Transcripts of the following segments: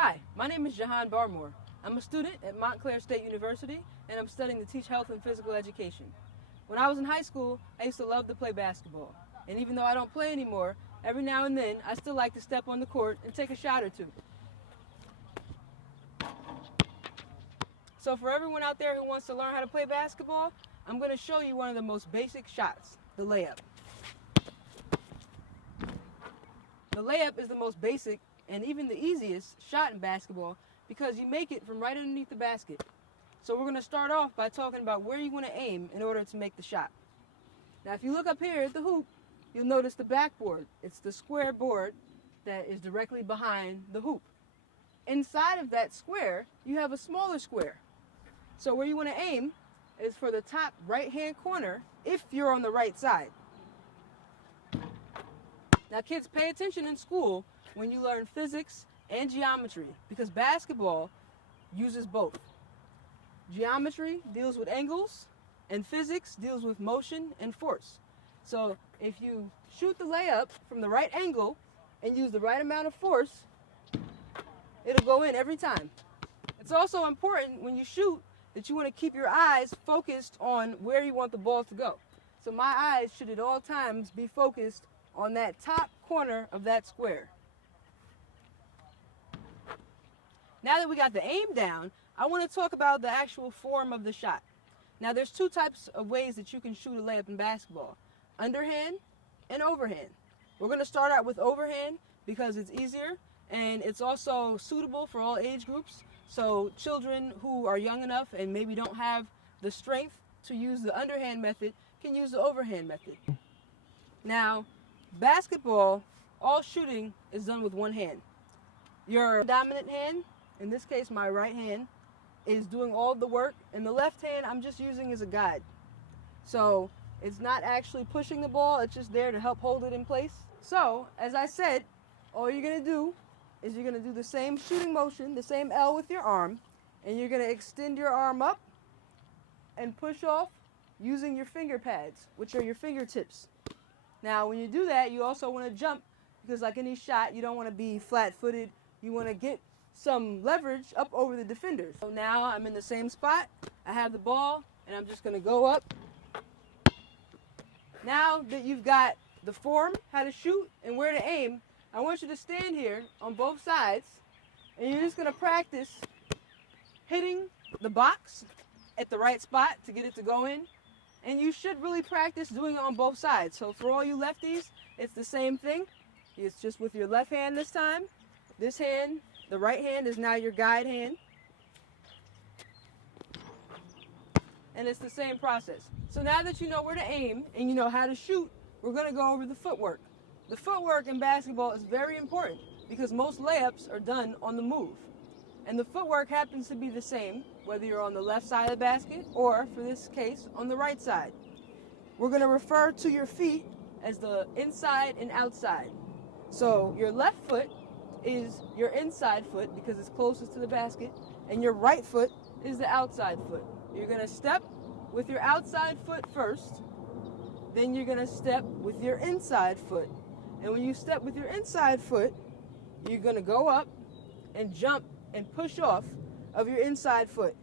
Hi, my name is Jehan. I'm a student at Montclair State University, and I'm studying to teach health and physical education. When I was in high school, I used to love to play basketball. And even though I don't play anymore, every now and then, I still like to step on the court and take a shot or two. So for everyone out there who wants to learn how to play basketball, I'm going to show you one of the most basic shots, the layup. The layup is the most basic and even the easiest shot in basketball because you make it from right underneath the basket. So we're going to start off by talking about where you want to aim in order to make the shot. Now if you look up here at the hoop, you'll notice the backboard. It's the square board that is directly behind the hoop. Inside of that square, you have a smaller square. So where you want to aim is for the top right-hand corner if you're on the right side. Now kids, pay attention in school when you learn physics and geometry because basketball uses both. Geometry deals with angles and physics deals with motion and force. So if you shoot the layup from the right angle and use the right amount of force, it'll go in every time. It's also important when you shoot that you want to keep your eyes focused on where you want the ball to go. So my eyes should at all times be focused on that top corner of that square. Now that we got the aim down, I want to talk about the actual form of the shot. Now there's two types of ways that you can shoot a layup in basketball: underhand and overhand. We're going to start out with overhand because it's easier and it's also suitable for all age groups. So children who are young enough and maybe don't have the strength to use the underhand method can use the overhand method. Now, basketball, all shooting is done with one hand. Your dominant hand, in this case my right hand, is doing all the work, and the left hand I'm just using as a guide. So it's not actually pushing the ball, it's just there to help hold it in place. So, as I said, all you're going to do is you're going to do the same shooting motion, the same L with your arm, and you're going to extend your arm up and push off using your finger pads, which are your fingertips. Now, when you do that, you also want to jump because like any shot, you don't want to be flat-footed. You want to get some leverage up over the defenders. So now I'm in the same spot. I have the ball, and I'm just going to go up. Now that you've got the form, how to shoot, and where to aim, I want you to stand here on both sides, and you're just going to practice hitting the box at the right spot to get it to go in. And you should really practice doing it on both sides. So for all you lefties, it's the same thing. It's just with your left hand this time. This hand, the right hand, is now your guide hand. And it's the same process. So now that you know where to aim and you know how to shoot, we're going to go over the footwork. The footwork in basketball is very important because most layups are done on the move. And the footwork happens to be the same whether you're on the left side of the basket or, for this case, on the right side. We're going to refer to your feet as the inside and outside. So your left foot is your inside foot because it's closest to the basket, and your right foot is the outside foot. You're going to step with your outside foot first, then you're going to step with your inside foot. And when you step with your inside foot, you're going to go up and jump and push off of your inside foot.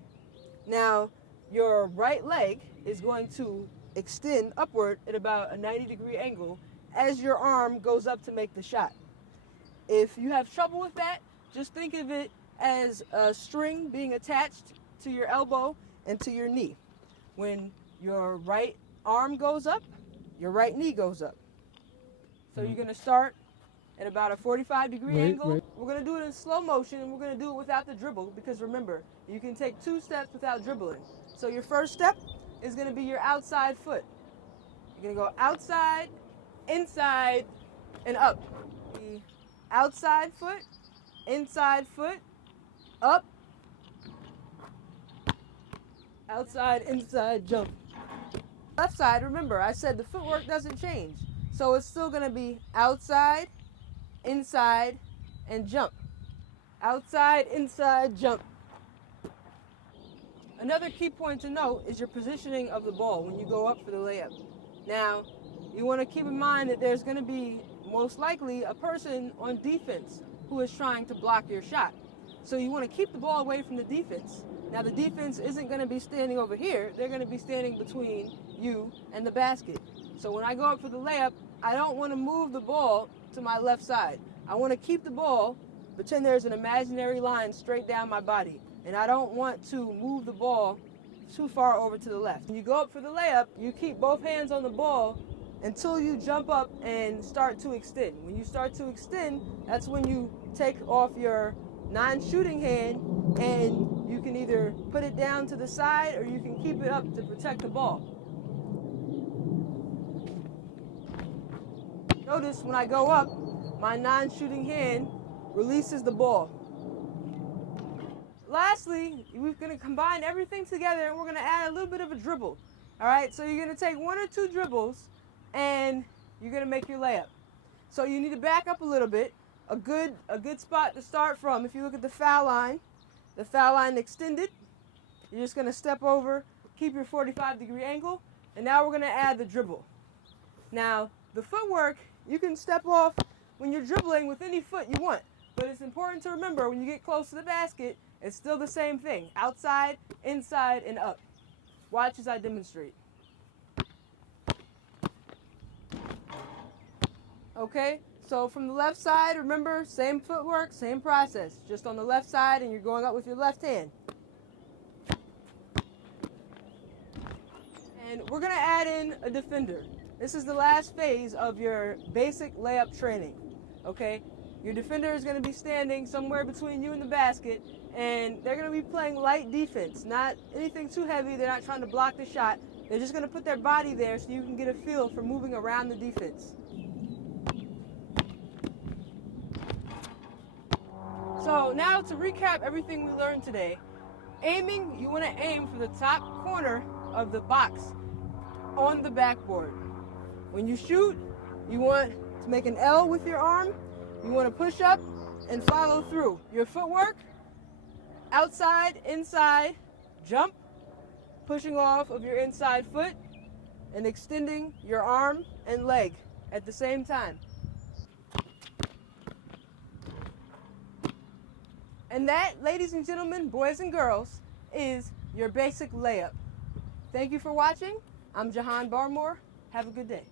Now, your right leg is going to extend upward at about a 90-degree angle as your arm goes up to make the shot. If you have trouble with that, just think of it as a string being attached to your elbow and to your knee. When your right arm goes up, your right knee goes up. So you're going to start at about a 45-degree angle. We're going to do it in slow motion, and we're going to do it without the dribble because remember, you can take 2 steps without dribbling. So your first step is going to be your outside foot. You're going to go outside, inside, and up. The outside foot, inside foot, up, outside, inside, jump. Left side, remember, I said the footwork doesn't change. So it's still going to be outside, inside, and jump. Outside, inside, jump. Another key point to note is your positioning of the ball when you go up for the layup. Now, you want to keep in mind that there's going to be most likely a person on defense who is trying to block your shot. So you want to keep the ball away from the defense. Now the defense isn't going to be standing over here. They're going to be standing between you and the basket. So when I go up for the layup, I don't want to move the ball to my left side. I want to keep the ball, pretend there's an imaginary line straight down my body. And I don't want to move the ball too far over to the left. When you go up for the layup, you keep both hands on the ball until you jump up and start to extend. When you start to extend, that's when you take off your non-shooting hand, and you can either put it down to the side or you can keep it up to protect the ball. Notice when I go up, my non-shooting hand releases the ball. Lastly, we're going to combine everything together and we're going to add a little bit of a dribble. All right, so you're going to take 1 or 2 dribbles and you're going to make your layup. So you need to back up a little bit. A good spot to start from. If you look at the foul line extended, you're just going to step over, keep your 45-degree angle, and now we're going to add the dribble. Now, the footwork, you can step off when you're dribbling with any foot you want, but it's important to remember when you get close to the basket, it's still the same thing. Outside, inside, and up. Watch as I demonstrate. Okay? So from the left side, remember, same footwork, same process. Just on the left side, and you're going up with your left hand. And we're going to add in a defender. This is the last phase of your basic layup training. Okay? Your defender is going to be standing somewhere between you and the basket, and they're going to be playing light defense. Not anything too heavy. They're not trying to block the shot. They're just going to put their body there so you can get a feel for moving around the defense. So now to recap everything we learned today, aiming, you want to aim for the top corner of the box on the backboard. When you shoot, you want to make an L with your arm. You want to push up and follow through. Your footwork, outside, inside, jump, pushing off of your inside foot, and extending your arm and leg at the same time. And that, ladies and gentlemen, boys and girls, is your basic layup. Thank you for watching. I'm Jehan Barmore. Have a good day.